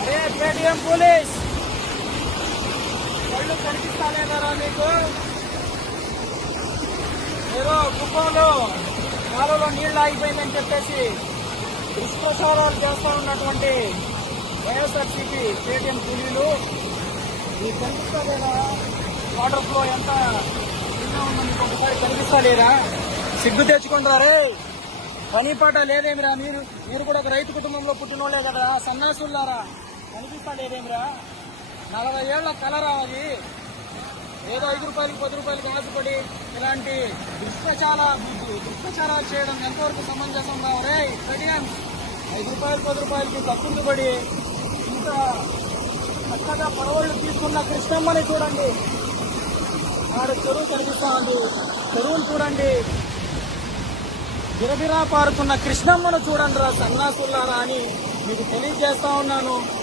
అరే Paytm police! కళ్ళు కనిపిస్తానేదారా మీకు? మీరు కుప్పంలో కాలువలో నీళ్ళు ఆగిపోయిందని చెప్పేసి దుష్ప్రచారాలు చేస్తా ఉన్నటువంటి వైఎస్ఆర్సీపీ పేటిఎం కూలీలు ఈ కనిపిస్తలేదా వాటర్ ఫ్లో ఎంత ఉందని ఉందో ఒకసారి కనిపిస్తలేరా? సిగ్గు తెచ్చుకుంటారే పని పాట లేదేమిరా మీరు? మీరు కూడా ఒక రైతు కుటుంబంలో పుట్టినోళ్ళే కదా సన్నాసులారా కనిపిస్తా లేదేమిరా నలభై ఏళ్ళ కలరా అది? ఏదో ఐదు రూపాయలకి పది రూపాయలకి ఆశపడి ఇలాంటి దుష్టచార దుష్టచారాలు చేయడం ఎంతవరకు సమంజసం రే కడియం ఐదు రూపాయలు పది రూపాయలకి తక్కువ పడి ఇంత చక్కగా పడవళ్ళు తీసుకున్న కృష్ణమ్మని చూడండి. ఆడ చెరువు కనిపిస్తా ఉంది. చెరువులు చూడండి. బిరబిరా పారుతున్న కృష్ణమ్మను చూడండి రా సన్నాసుల్లారా అని మీకు తెలియజేస్తా ఉన్నాను.